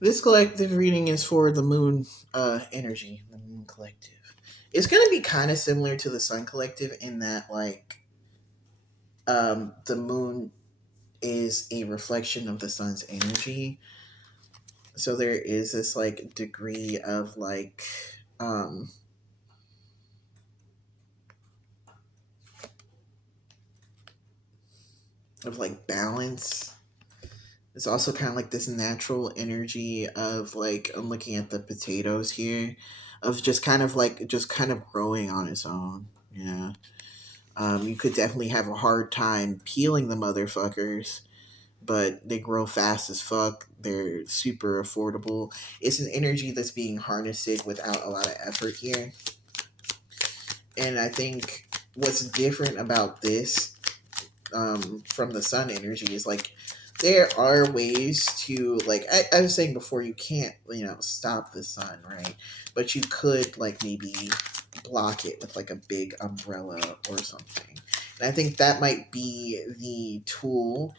This collective reading is for the moon energy, the moon collective. It's going to be kind of similar to the sun collective in that, like, the moon is a reflection of the sun's energy. So there is this, like, degree um, of like balance. It's also kind of like this natural energy of, like, I'm looking at the potatoes here, of just kind of growing on its own. Yeah. You could definitely have a hard time peeling the motherfuckers, but they grow fast as fuck. They're super affordable. It's an energy that's being harnessed without a lot of effort here. And I think what's different about this, from the sun energy, is like there are ways to, like, I was saying before, you can't, stop the sun, right? But you could, like, maybe block it with like a big umbrella or something. And I think that might be the tool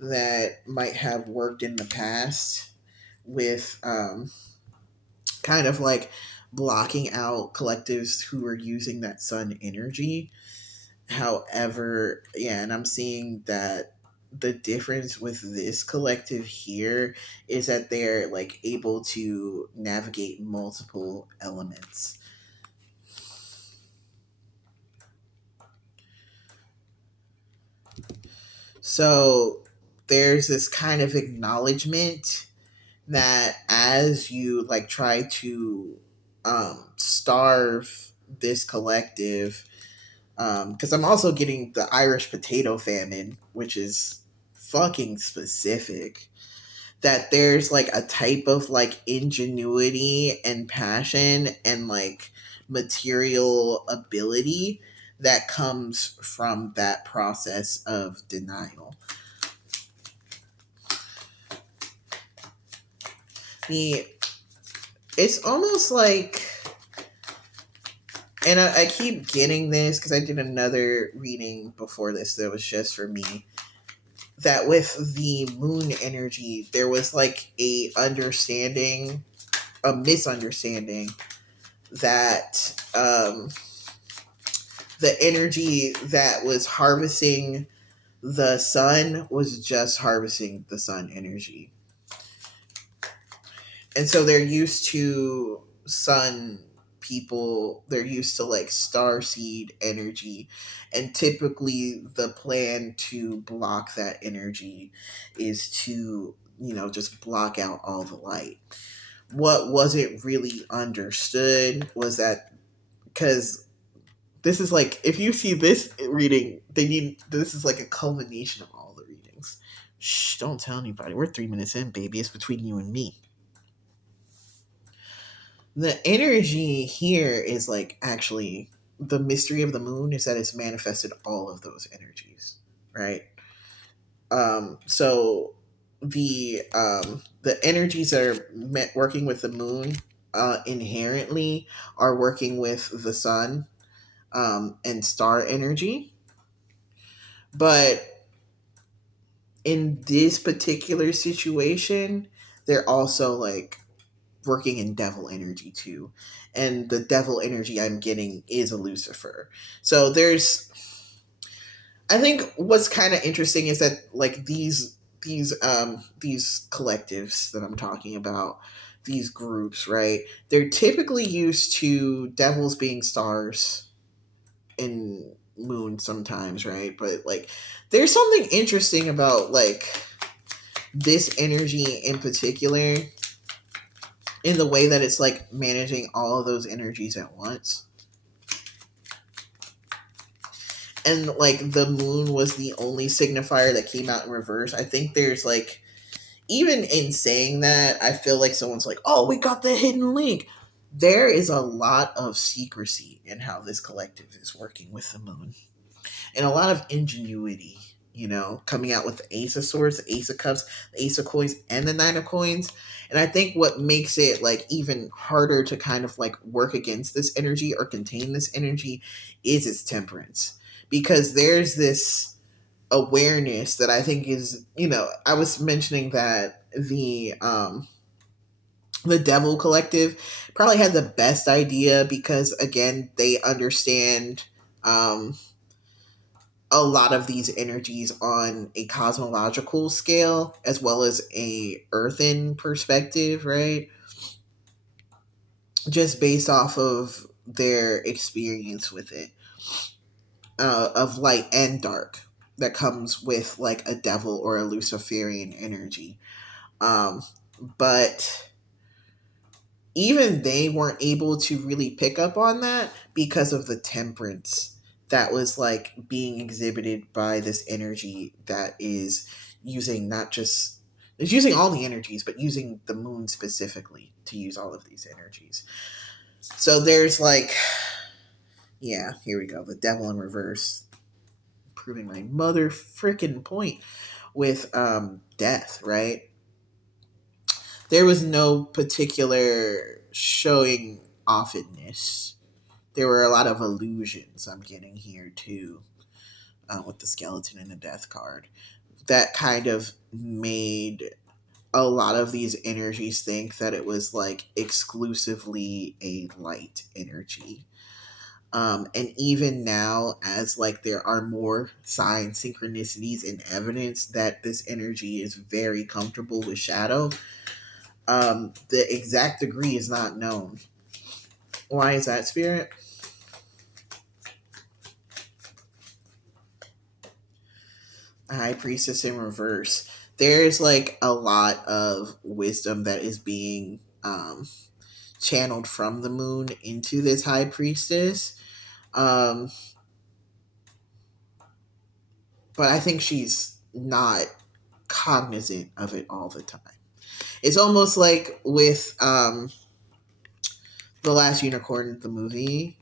that might have worked in the past with, kind of like blocking out collectives who are using that sun energy. However, yeah, and I'm seeing that the difference with this collective here is that they're, like, able to navigate multiple elements. So there's this kind of acknowledgement that as you, like, try to starve this collective, because I'm also getting the Irish potato famine, which is fucking specific. That there's, like, a type of, like, ingenuity and passion and, like, material ability that comes from that process of denial. The It's almost like, and I keep getting this because I did another reading before this that was just for me, that with the moon energy there was like a misunderstanding that, the energy that was harvesting the sun was just harvesting the sun energy. And so they're used to sun people, they're used to, like, star seed energy, and typically the plan to block that energy is to, just block out all the light. What wasn't really understood was that, because this is like, if you see this reading, this is like a culmination of all the readings. Shh, don't tell anybody. We're 3 minutes in, baby. It's between you and me. The energy here is, like, actually, the mystery of the moon is that it's manifested all of those energies, right? So the energies that are working with the moon, inherently are working with the sun, and star energy. But in this particular situation, they're also, like, working in devil energy too. And the devil energy I'm getting is a Lucifer. So I think what's kind of interesting is that, like, these collectives that I'm talking about, these groups, right? They're typically used to devils being stars in moon sometimes, right? But, like, there's something interesting about, like, this energy in particular, in the way that it's, like, managing all of those energies at once. And, like, the moon was the only signifier that came out in reverse. I think there's, like, even in saying that, I feel like someone's like, oh, we got the hidden link. There is a lot of secrecy in how this collective is working with the moon, and a lot of ingenuity, coming out with the Ace of Swords, the Ace of Cups, the Ace of Coins, and the Nine of Coins. And I think what makes it, like, even harder to kind of, like, work against this energy or contain this energy is its temperance. Because there's this awareness that I think is, I was mentioning that The Devil Collective probably had the best idea because, again, they understand um, a lot of these energies on a cosmological scale as well as a earthen perspective, right? Just based off of their experience with it, of light and dark that comes with like a devil or a Luciferian energy. Um, but even they weren't able to really pick up on that because of the temperance that was like being exhibited by this energy that is using not just it's using all the energies but using the moon specifically to use all of these energies. So there's like, yeah, here we go, the devil in reverse, proving my mother freaking point with death, right? There was no particular showing offness. There were a lot of illusions I'm getting here too, with the skeleton and the death card. That kind of made a lot of these energies think that it was like exclusively a light energy. And even now, as like there are more signs, synchronicities, and evidence that this energy is very comfortable with shadow, the exact degree is not known. Why is that, Spirit? High Priestess in reverse. There's like a lot of wisdom that is being channeled from the moon into this High Priestess. Um, but I think she's not cognizant of it all the time. It's almost like with The Last Unicorn, the movie.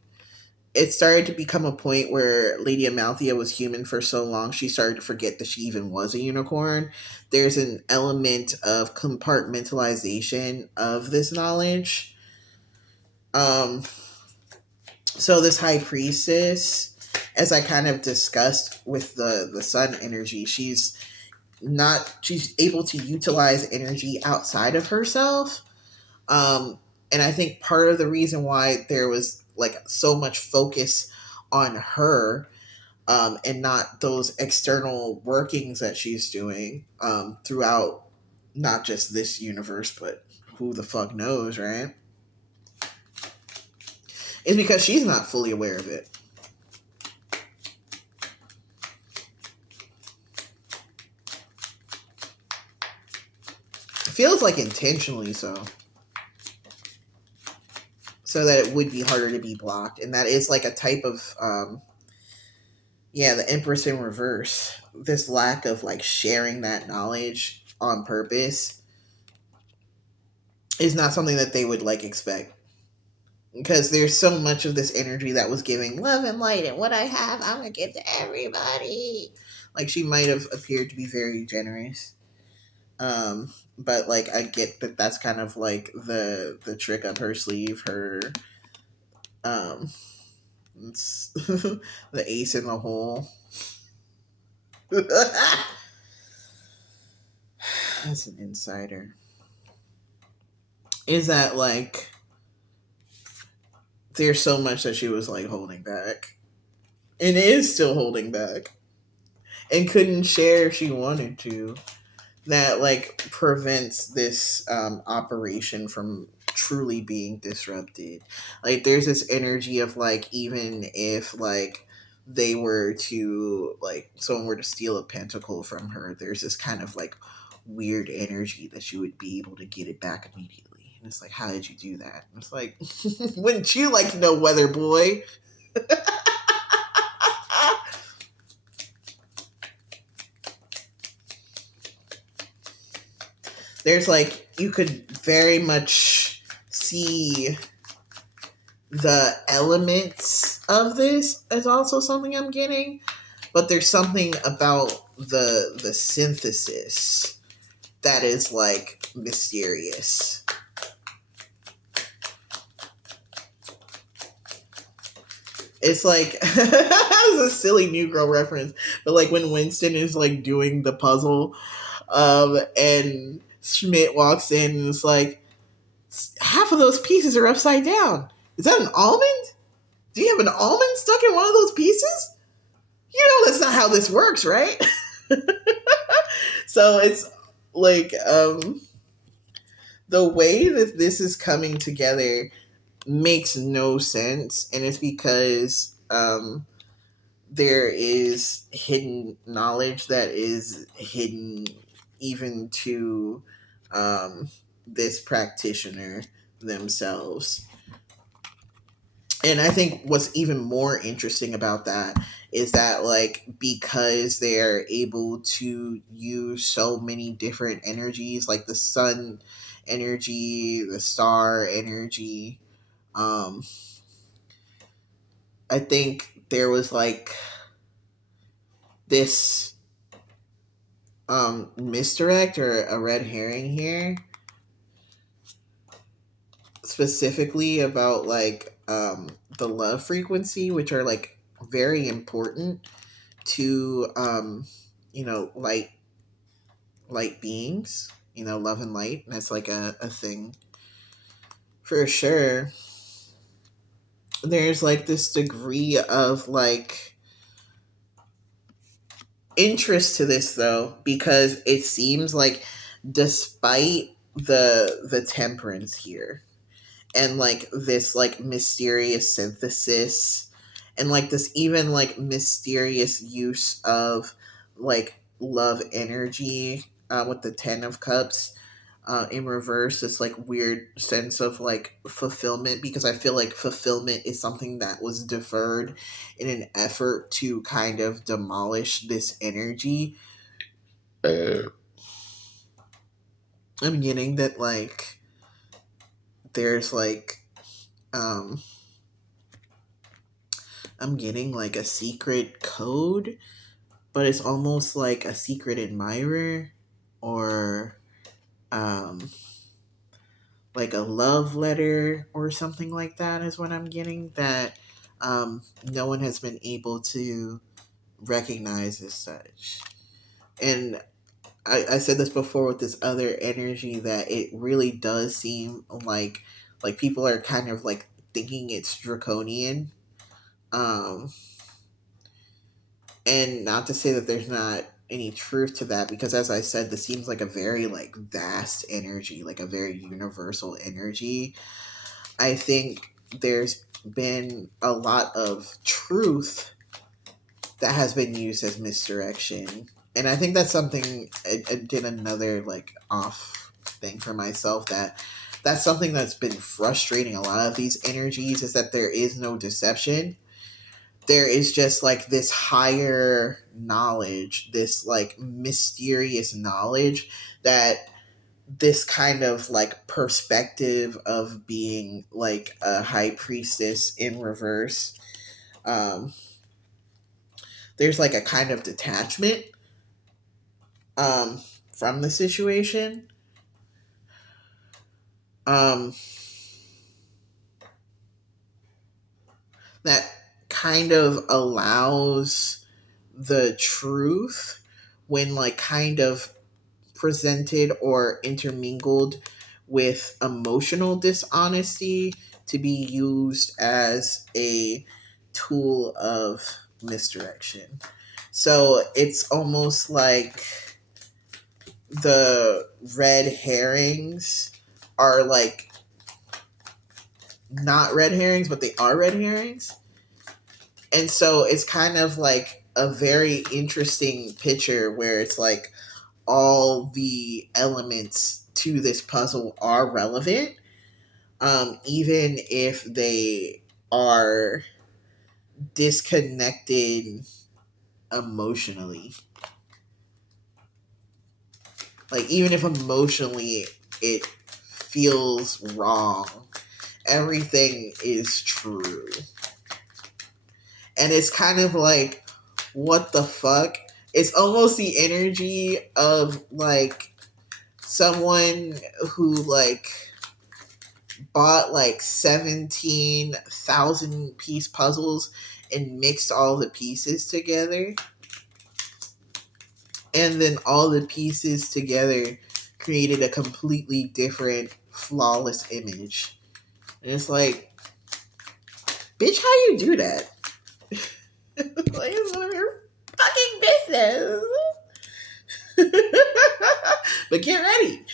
It started to become a point where Lady Amalthea was human for so long, she started to forget that she even was a unicorn. There's an element of compartmentalization of this knowledge. Um, so this high priestess, as I kind of discussed with the sun energy, she's able to utilize energy outside of herself. And I think part of the reason why there was like so much focus on her, and not those external workings that she's doing, throughout not just this universe, but who the fuck knows, right? Is because she's not fully aware of it. It feels like intentionally so. So that it would be harder to be blocked. And that is like a type of, yeah, the Empress in reverse. This lack of like sharing that knowledge on purpose is not something that they would like expect, because there's so much of this energy that was giving love and light, and what I have I'm gonna give to everybody. Like she might have appeared to be very generous, but like I get that that's kind of like the trick up her sleeve, her um the ace in the hole. That's an insider. Is that like there's so much that she was like holding back and is still holding back and couldn't share if she wanted to, that like prevents this operation from truly being disrupted. Like there's this energy of like, even if like they were to like someone were to steal a pentacle from her, there's this kind of like weird energy that you would be able to get it back immediately. And it's like, how did you do that? And it's like, wouldn't you like to know, weather boy? There's like, you could very much see the elements of this as also something I'm getting, but there's something about the synthesis that is like mysterious. It's like it's a silly New Girl reference, but like when Winston is like doing the puzzle, and Schmidt walks in and it's like, half of those pieces are upside down. Is that an almond? Do you have an almond stuck in one of those pieces? You know that's not how this works, right? So it's like the way that this is coming together makes no sense, and it's because there is hidden knowledge that is hidden even to this practitioner themselves. And I think what's even more interesting about that is that, like, because they're able to use so many different energies, like the sun energy, the star energy, um, I think there was like this misdirect or a red herring here, specifically about like the love frequency, which are like very important to you know, light beings, you know, love and light. That's like a thing for sure. There's like this degree of like interest to this though, because it seems like despite the temperance here and like this like mysterious synthesis and like this even like mysterious use of like love energy with the 10 of cups in reverse, this like weird sense of like fulfillment, because I feel like fulfillment is something that was deferred in an effort to kind of demolish this energy. I'm getting that like there's like um I'm getting like a secret code, but it's almost like a secret admirer or um like a love letter or something like that is what I'm getting, that no one has been able to recognize as such. And I said this before with this other energy, that it really does seem like people are kind of like thinking it's draconian. Um, and not to say that there's not any truth to that, because as I said, this seems like a very like vast energy, like a very universal energy. I think there's been a lot of truth that has been used as misdirection. And I think that's something I did another like off thing for myself, that that's something that's been frustrating a lot of these energies, is that there is no deception. There is just like this higher knowledge, this like mysterious knowledge, that this kind of like perspective of being like a high priestess in reverse, um there's like a kind of detachment um from the situation, um that kind of allows the truth, when like kind of presented or intermingled with emotional dishonesty, to be used as a tool of misdirection. So it's almost like the red herrings are like not red herrings, but they are red herrings. And so it's kind of like a very interesting picture where it's like all the elements to this puzzle are relevant, even if they are disconnected emotionally. Like, even if emotionally it feels wrong, everything is true. And it's kind of like, what the fuck? It's almost the energy of like someone who like bought like 17,000 piece puzzles and mixed all the pieces together, and then all the pieces together created a completely different flawless image. And it's like, bitch, how you do that? Like, it's none of your fucking business. But get ready.